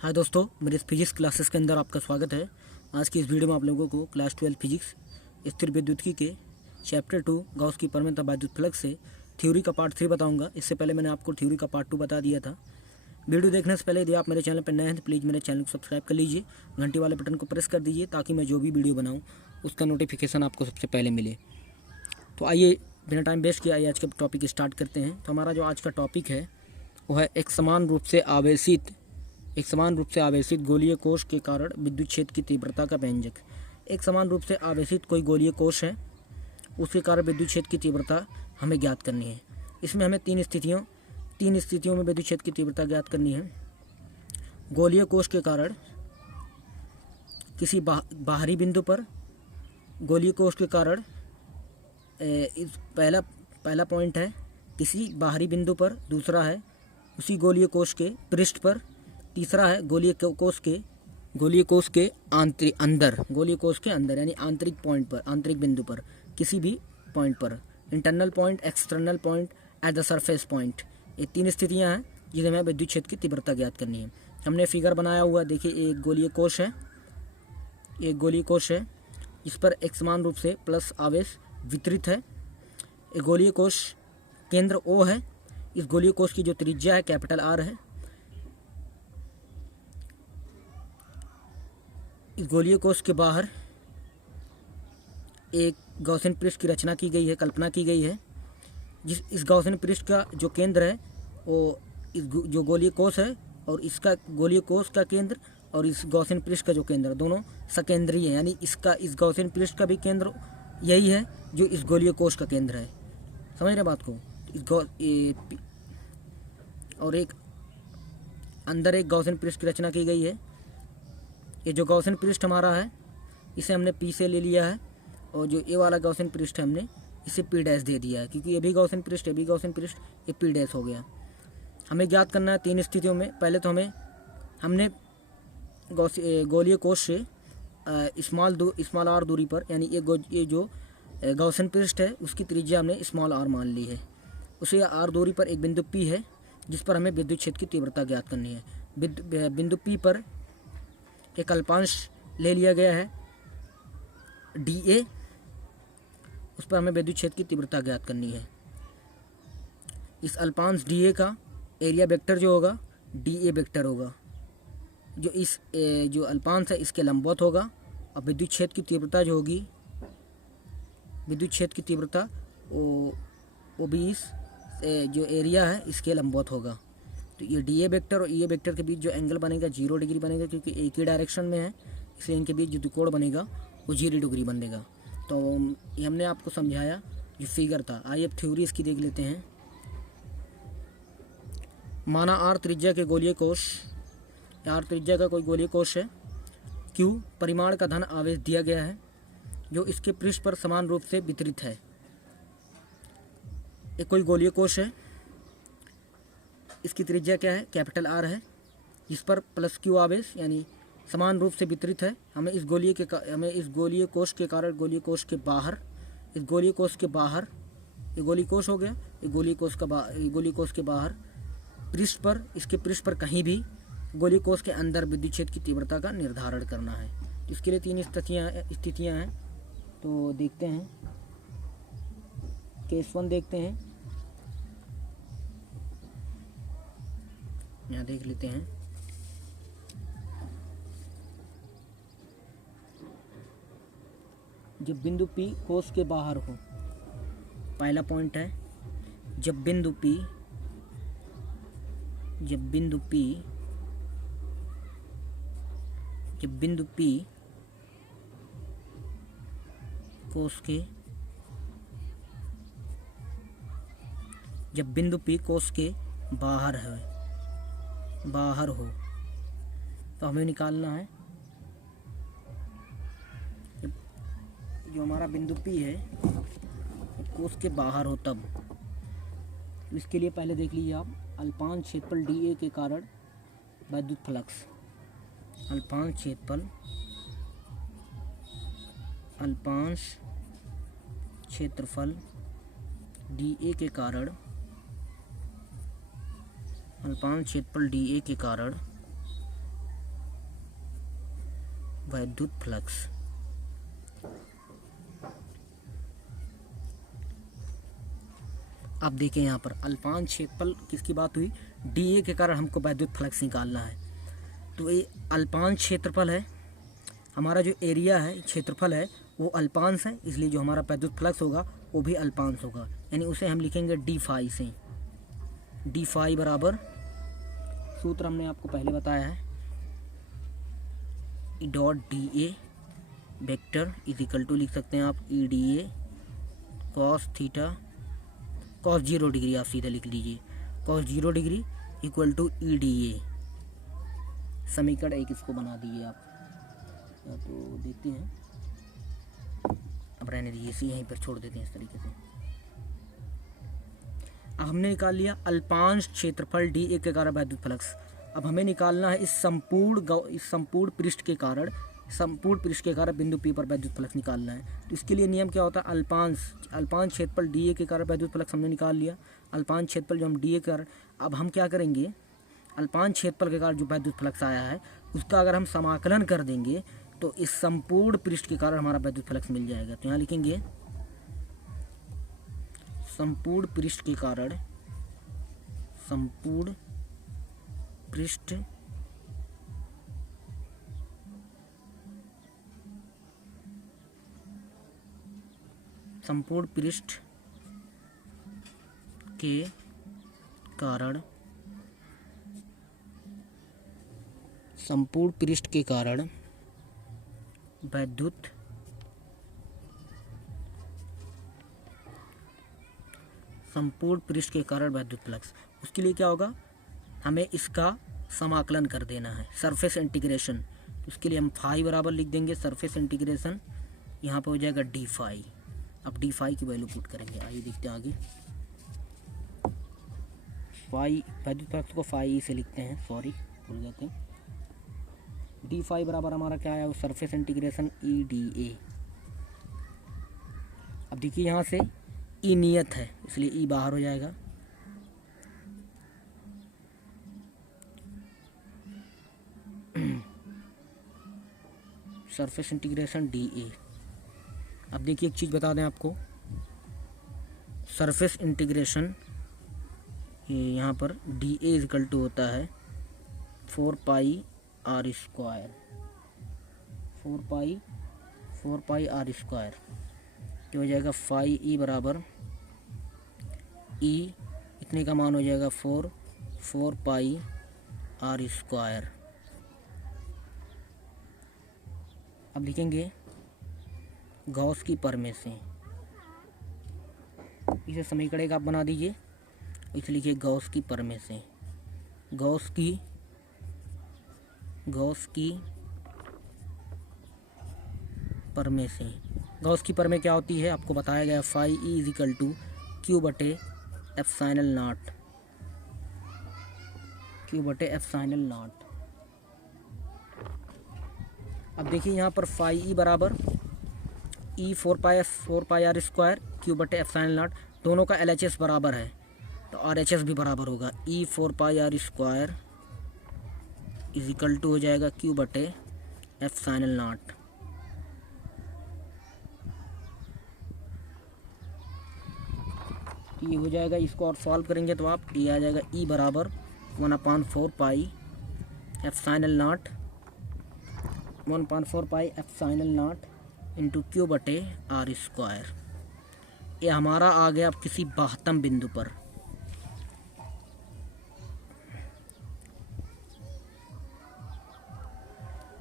हाय दोस्तों, मेरे इस फिजिक्स क्लासेस के अंदर आपका स्वागत है। आज की इस वीडियो में आप लोगों को क्लास 12 फिजिक्स स्थिर विद्युतिकी के चैप्टर 2 गॉस की परमेयता वैद्युत फ्लक्स से थ्योरी का पार्ट 3 बताऊंगा। इससे पहले मैंने आपको थ्योरी का पार्ट 2 बता दिया था। वीडियो देखने से पहले यदि आप मेरे चैनल पर नए हैं तो प्लीज़ मेरे चैनल को सब्सक्राइब कर लीजिए, घंटी वाले बटन को प्रेस कर दीजिए ताकि मैं जो भी वीडियो बनाऊँ उसका नोटिफिकेशन आपको सबसे पहले मिले। तो आइए बिना टाइम वेस्ट किए आइए आज का टॉपिक स्टार्ट करते हैं। तो हमारा जो आज का टॉपिक है वो है एक समान रूप से आवेशित गोलीय कोश के कारण विद्युत क्षेत्र की तीव्रता का व्यंजक। एक समान रूप से आवेशित कोई गोलीय कोश है, उसके कारण विद्युत क्षेत्र की तीव्रता हमें ज्ञात करनी है। इसमें हमें तीन स्थितियों में विद्युत क्षेत्र की तीव्रता ज्ञात करनी है। गोलीय कोश के कारण किसी बाहरी बिंदु पर, गोलीय कोश के कारण इस पहला पॉइंट है किसी बाहरी बिंदु पर, दूसरा है उसी गोलीय कोश के पृष्ठ पर, तीसरा है गोलीय कोश के अंदर यानी आंतरिक पॉइंट पर, आंतरिक बिंदु पर, किसी भी पॉइंट पर, internal point, external point, at the surface point. ये तीन स्थितियां हैं जिन्हें हमें विद्युत क्षेत्र की तीव्रता ज्ञात करनी है। हमने फिगर बनाया हुआ, देखिए एक गोलीय कोश है इस पर एक समान रूप से प्लस आवेश वितरित है। एक गोलीय कोश केंद्र O है। इस गोलीय कोश की जो त्रिज्या है कैपिटल R है। इस गोलीय कोश के बाहर एक गॉसियन पृष्ठ की रचना की गई है, कल्पना की गई है। इस गॉसियन पृष्ठ का जो केंद्र है वो जो गोलीय कोश है और इसका गोलीय कोश का केंद्र और इस गॉसियन पृष्ठ का जो केंद्र, दोनों सकेंद्रीय है, यानी इस गॉसियन पृष्ठ का भी केंद्र यही है जो इस गोलीय कोश का केंद्र है। समझ रहे बात को? और एक अंदर एक गॉसियन पृष्ठ की रचना की गई है। ये जो गॉसियन पृष्ठ हमारा है इसे हमने P से ले लिया है और जो ये वाला गॉसियन पृष्ठ है हमने इसे P डैश दे दिया है, क्योंकि ये भी गॉसियन पृष्ठ ये P डैश हो गया। हमें ज्ञात करना है तीन स्थितियों में। पहले तो हमने गोलीय कोश से स्मॉल r दूरी पर, यानी ये जो गॉसियन पृष्ठ है उसकी त्रिज्या हमने स्मॉल r मान ली है। उसे r दूरी पर एक बिंदु P है जिस पर हमें विद्युत क्षेत्र की तीव्रता ज्ञात करनी है। बिंदु P पर एक अल्पांश ले लिया गया है dA, उस पर हमें विद्युत क्षेत्र की तीव्रता ज्ञात करनी है। इस अल्पांश dA का एरिया वेक्टर जो होगा dA वेक्टर होगा, जो जो अल्पांश है इसके लंबवत होगा। और विद्युत क्षेत्र की तीव्रता जो होगी, विद्युत क्षेत्र की तीव्रता वो भी इस जो एरिया है इसके लंबवत होगा। तो ये dA वेक्टर और E वेक्टर के बीच जो एंगल बनेगा 0 डिग्री बनेगा, क्योंकि एक ही डायरेक्शन में है, इसलिए इनके बीच जो कोण बनेगा वो 0 डिग्री बनेगा। तो ये हमने आपको समझाया जो फिगर था। आइए अब थ्योरी इसकी देख लेते हैं। माना R त्रिज्या के गोलीय कोश, R त्रिज्या का कोई गोलीय कोश है। Q परिमाण का धन आवेश दिया गया है जो इसके पृष्ठ पर समान रूप से वितरित है। एक कोई गोलीय कोश है, इसकी त्रिज्या क्या है? कैपिटल R है, जिस पर प्लस Q आवेश यानी समान रूप से वितरित है। हमें इस गोलीय कोश के कारण गोलीय कोश के बाहर, इस गोलीय कोश के बाहर, ये गोलीय कोश हो गया, ये गोलीय कोश के बाहर पृष्ठ पर, इसके पृष्ठ पर कहीं भी गोलीय कोश के अंदर विद्युत क्षेत्र की तीव्रता का निर्धारण करना है। तो इसके लिए तीन स्थितियाँ हैं। तो देखते हैं, केस 1 देखते हैं, यहाँ देख लेते हैं। जब बिंदु P कोश के बाहर हो, पहला पॉइंट है, जब बिंदु P कोश के बाहर हो तो हमें निकालना है जो हमारा बिंदु P है कोश के बाहर हो तब। इसके लिए पहले देख लीजिए आप, अल्पांश क्षेत्रफल dA के कारण विद्युत फ्लक्स, अल्पांश क्षेत्रफल dA के कारण, अल्पांश क्षेत्रफल dA के कारण वैद्युत फ्लक्स। अब देखिए यहाँ पर अल्पांश क्षेत्रफल किसकी बात हुई, डीए के कारण हमको वैद्युत फ्लक्स निकालना है। तो ये अल्पांश क्षेत्रफल है, हमारा जो एरिया है, क्षेत्रफल है, वो अल्पांश है, इसलिए जो हमारा वैद्युत फ्लक्स होगा वो भी अल्पांश होगा, यानी उसे हम लिखेंगे डी फाई से। डी फाई बराबर, सूत्र हमने आपको पहले बताया है, E dot d A vector is equal to लिख सकते हैं आप E d A cos theta, cos 0 degree आप सीधा लिख लीजिए, cos 0 degree equal to E d A. समीकरण 1 इसको बना दीजिए आप, या तो देखते हैं, अब रहने दीजिए, इसे यहीं पर छोड़ देते हैं इस तरीके से। अब हमने निकाल लिया अल्पांश क्षेत्रफल डी ए के कारण वैद्युत फ्लक्स। अब हमें निकालना है इस संपूर्ण पृष्ठ के कारण, संपूर्ण पृष्ठ के कारण बिंदु पी पर वैद्युत फ्लक्स निकालना है। तो इसके लिए नियम क्या होता है, अल्पांश क्षेत्रफल डी ए के कारण वैद्युत फ्लक्स हमने निकाल लिया, अल्पांश क्षेत्रफल जो हम डी ए के कारण, अब हम क्या करेंगे, अल्पांश क्षेत्रफल के कारण जो वैद्युत फ्लक्स आया है उसका अगर हम समाकलन कर देंगे तो इस संपूर्ण पृष्ठ के कारण हमारा वैद्युत फ्लक्स मिल जाएगा। तो यहाँ लिखेंगे संपूर्ण पृष्ठ के कारण, संपूर्ण पृष्ठ संपूर्ण पृष्ठ के कारण, संपूर्ण पृष्ठ के कारण वैद्युत संपूर्ण पृष्ठ के कारण वैद्युत फ्लक्स। उसके लिए क्या होगा, हमें इसका समाकलन कर देना है, सरफेस इंटीग्रेशन। उसके लिए हम फाई बराबर लिख देंगे सरफेस इंटीग्रेशन, यहाँ पे हो जाएगा डी फाई। अब डी फाई की वैल्यू पुट करेंगे, आइए देखते हैं आगे। फाई, वैद्युत फ्लक्स को फाई से लिखते हैं, सॉरी भूल गए थे। डी फाई बराबर हमारा क्या आया, सरफेस इंटीग्रेशन ई डी ए। अब देखिए यहाँ से ई नियत है इसलिए ई बाहर हो जाएगा, सरफेस इंटीग्रेशन डी ए। अब देखिए एक चीज़ बता दें आपको, सरफेस इंटीग्रेशन यहाँ पर डी ए इक्वल टू होता है 4 pi r square, 4 pi r square, तो हो जाएगा फाई ई बराबर ई, इतने का मान हो जाएगा 4 पाई आर स्क्वायर। अब लिखेंगे गॉस की प्रमेय से, इसे समीकरण एक आप बना दीजिए, इसे लिखिए गॉस की प्रमेय से, गॉस की प्रमेय से। गॉस की प्रमेय क्या होती है आपको बताया गया, phi E is equal to q बटे एप्सिलॉन नॉट, क्यू बटे एप्सिलॉन नॉट। अब देखिए यहाँ पर फाई ई बराबर E 4 pi r square q बटे एप्सिलॉन नॉट, दोनों का LHS बराबर है तो RHS भी बराबर होगा, ई 4 pi r square is equal to हो जाएगा क्यू बटे एप्सिलॉन नॉट। ये हो जाएगा, इसको और सॉल्व करेंगे तो आप ये आ जाएगा ई बराबर 1/4 pi epsilon not, 1/4 pi epsilon not into Q बटे आर स्क्वायर। ये हमारा आ गया अब किसी बाह्यतम बिंदु पर।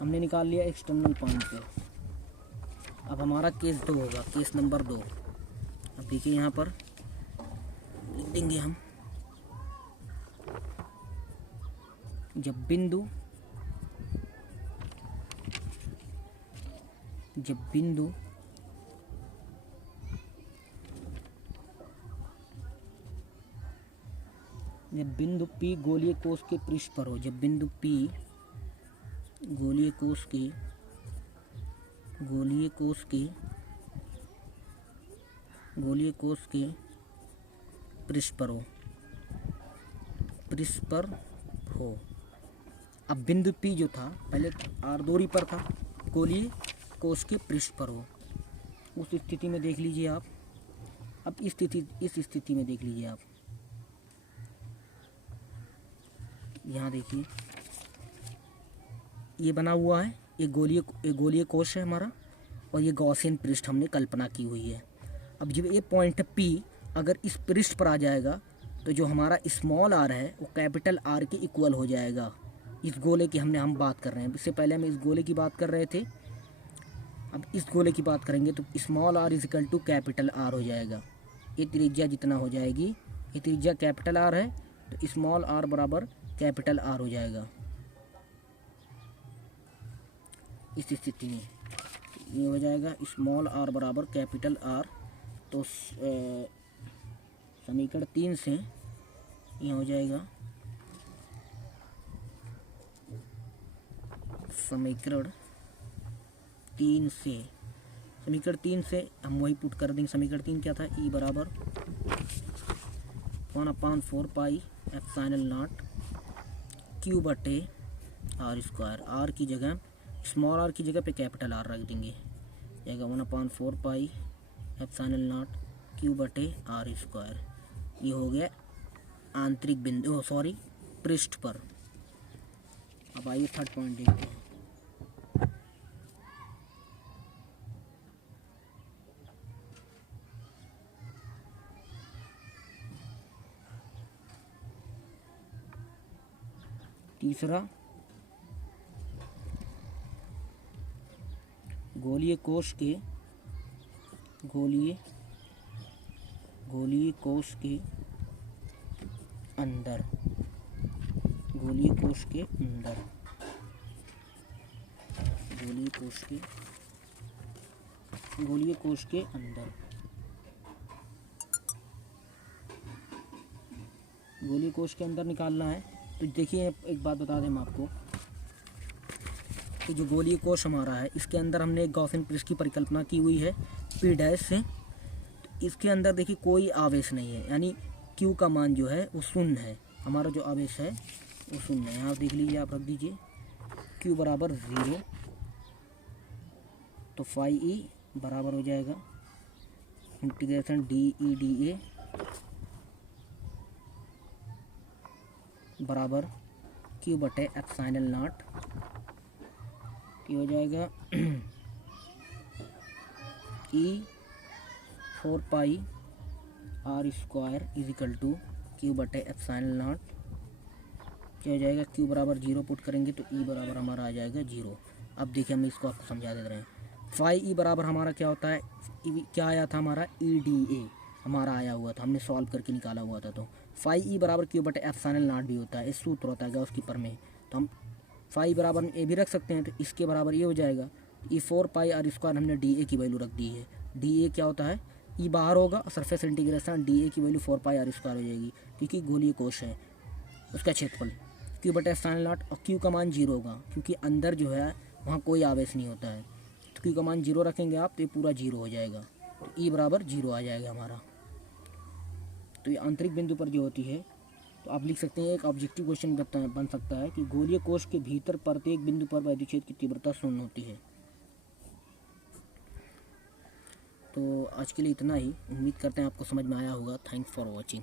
हमने निकाल लिया एक्सटर्नल पॉइंट पे। अब हमारा केस 2 होगा, केस नंबर 2। अब देखिए यहाँ पर लिख देंगे हम, जब बिंदु P गोलीय कोश के पृष्ठ पर हो, जब बिंदु P गोलीय कोश के पृष्ठ पर हो। अब बिंदु P जो था पहले आरदोरी पर था, गोलीय कोश के पृष्ठ पर हो। उस स्थिति में देख लीजिए आप। अब इस स्थिति में देख लीजिए आप, यहाँ देखिए ये बना हुआ है, ये गोलीय कोश है हमारा, और ये गॉसियन पृष्ठ हमने कल्पना की हुई है। अब जब ये पॉइंट P अगर इस पृष्ठ पर आ जाएगा तो जो हमारा स्मॉल r है वो कैपिटल R के इक्वल हो जाएगा। इस गोले की हम बात कर रहे हैं, इससे पहले हम इस गोले की बात कर रहे थे, अब इस गोले की बात करेंगे तो small r is equal to capital R हो जाएगा। ये त्रिज्या जितना हो जाएगी, ये त्रिज्या कैपिटल R है तो स्मॉल r बराबर कैपिटल R हो जाएगा। इस स्थिति में ये हो जाएगा स्मॉल r बराबर कैपिटल R। तो समीकरण 3 से ये हो जाएगा, समीकरण 3 से हम वही पुट कर देंगे। समीकरण 3 क्या था, E बराबर 1/4 पाई एप्सिलॉन नॉट Q बटे R स्क्वायर। R की जगह स्मॉल r की जगह पे कैपिटल R रख देंगे, जाएगा 1/4 पाई एप्सिलॉन नॉट Q बटे R स्क्वायर। ये हो गया आंतरिक बिंदु, सॉरी पृष्ठ पर। अब आइए थर्ड पॉइंट देखते हैं। तीसरा, गोलीय कोश के अंदर निकालना है। तो देखिए एक बात बता दें हम आपको कि जो गोलीय कोश हमारा है इसके अंदर हमने एक गॉसियन पृष्ठ की परिकल्पना की हुई है P डैश से। तो इसके अंदर देखिए कोई आवेश नहीं है, यानी Q का मान जो है वो शून्य है, हमारा जो आवेश है वो शून्य है। यहाँ देख लीजिए, आप रख दीजिए Q बराबर 0, तो फाई E बराबर हो जाएगा इंटीग्रेशन DE/dA बराबर Q बटे एप्सिलॉन नॉट। ये हो जाएगा E 4 pi R square is equal to Q बटे एप्सिलॉन नॉट। क्या हो जाएगा, Q बराबर 0 पुट करेंगे तो E बराबर हमारा आ जाएगा 0। अब देखिए हम इसको आपको समझा दे रहे हैं। फाई E बराबर हमारा क्या होता है, क्या आया था हमारा EDA हमारा आया हुआ था, हमने सॉल्व करके निकाला हुआ था। तो फाई E बराबर Q बटे एप्सिलॉन नॉट भी होता है, इस सूत्र होता है गॉस कीपर में। तो हम फाई बराबर ए भी रख सकते हैं, तो इसके बराबर ये हो जाएगा E 4 पाई R स्क्वायर। हमने DA की वैल्यू रख दी है। DA क्या होता है, E बाहर होगा, सरफेस इंटीग्रेशन DA की वैल्यू 4 पाई R स्क्वायर हो जाएगी, क्योंकि गोलीय कोश है उसका क्षेत्रफल Q बटे एप्सिलॉन नॉट। और Q का मान 0 होगा क्योंकि अंदर जो है वहाँ कोई आवेश नहीं होता है, तो Q का मान 0 रखेंगे आप तो ये पूरा 0 हो जाएगा, तो E बराबर 0 आ जाएगा हमारा। तो ये आंतरिक बिंदु पर जो होती है, तो आप लिख सकते हैं एक ऑब्जेक्टिव क्वेश्चन बन सकता है कि गोलीय कोश के भीतर प्रत्येक बिंदु पर वैद्युत क्षेत्र की तीव्रता शून्य होती है। तो आज के लिए इतना ही, उम्मीद करते हैं आपको समझ में आया होगा। Thanks for watching.